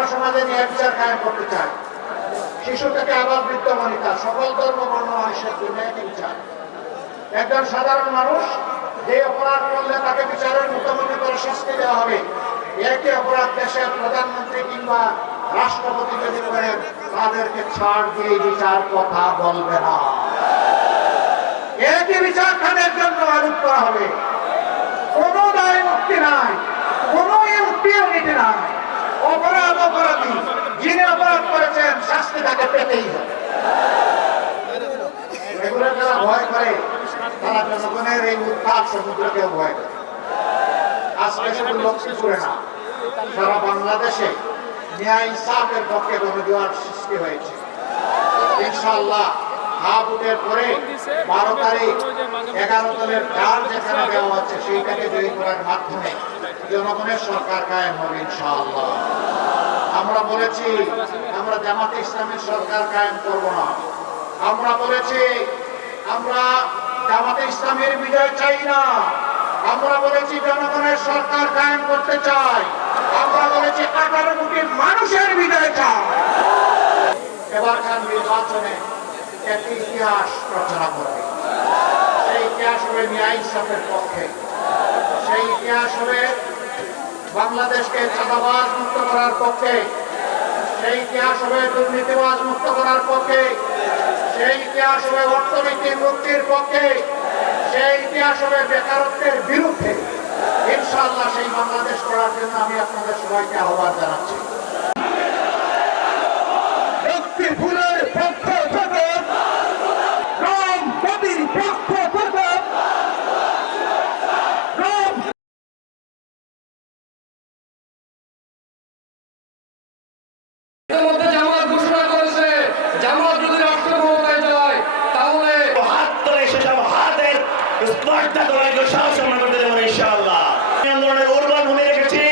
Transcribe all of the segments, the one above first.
আমরা সমাজে ন্যায় বিচার কায়েম করতে চাই। শিশু থেকে আবার বৃদ্ধ বনিতা সকল ধর্ম বর্ণ মানুষের জন্য একই বিচার। একজন সাধারণ মানুষ যে অপরাধ করলে তাকে বিচারের মুখোমুখি করে শাস্তি দেওয়া হবে, একই অপরাধ দেশের প্রধানমন্ত্রী কিংবা রাষ্ট্রপতি যদি করেন তাদেরকে ছাড় দিয়ে বিচার কথা বলবে না। একই বিচার তাদের জন্য আরোপ করা হবে। কোন দায় মুক্তি নাই, কোন ইউনিটি নাই। অপরাধী যিনি অপরাধ করেছেন শাস্তি তাকে পেতেই হবে। এগুলো যারা ভয় করে তারা জনগণের এই উত্তাপ সমুদ্রকেও ভয় করে। আজকে শুধু লক্ষ্মীপুরে না, সারা বাংলাদেশে ন্যায় ইনসাফের পক্ষে গণজোয়ার সৃষ্টি হয়েছে। ইনশাআল্লাহ হাবুটের পরে 12 তারিখ 11 দলের কাজ যেখানে দেওয়া হচ্ছে সেইটাকে জয়ী করার মাধ্যমে জনগণের সরকার কায়েম হবে ইনশাআল্লাহ। আমরা বলেছি আমরা জামাতে ইসলামের সরকার কায়েম করব না। আমরা বলেছি আমরা জামাতে ইসলামের বিজয় চাই না। আমরা বলেছি জনগণের সরকার কায়েম করতে চাই। আমরা বলেছি 18 কোটি মানুষের বিজয় চাই। এবারকার নির্বাচনে একটি ইতিহাস রচনা করবে। সেই ইতিহাস হবে ন্যায় ইনসাফের পক্ষে। সেই ইতিহাস হবে বাংলাদেশকে চাঁদাবাজ মুক্ত করার পক্ষে। সেই ইতিহাস হবে দুর্নীতিবাজ মুক্ত করার পক্ষে। সেই ইতিহাস হবে অর্থনীতির মুক্তির পক্ষে। সেই ইতিহাস হবে বেকারত্বের বিরুদ্ধে। ইনশাআল্লাহ সেই বাংলাদেশ করার জন্য আমি আপনাদের সবাইকে আহ্বান জানাচ্ছি। জামাত ঘোষণা করেছে জামাত যদি রাষ্ট্র ক্ষমতায় যায় তাহলে হাত ধরে সেসব হাতের স্পর্ধা তোমাকে সাহস আমরা করতে দেবো ইনশাআল্লাহ। আন্দোলনের উর্বর ভূমি রেখেছি,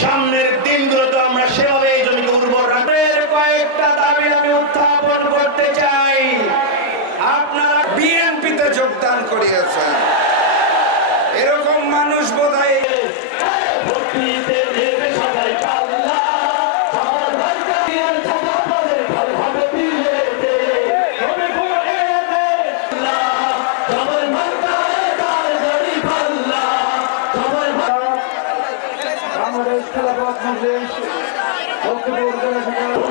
সামনের দিনগুলোতে আমরা সেভাবে এই জমিকে উর্বর রাখবো। কয়েকটা দাবি আমি উত্থাপন করতে চাই। আপনারা বিএনপিতে যোগদান করিয়েছেন, এরকম মানুষ বোধহয় বাংলাদেশ খেলাফত মজলিস লক্ষ্মীপুর জেলা শাখা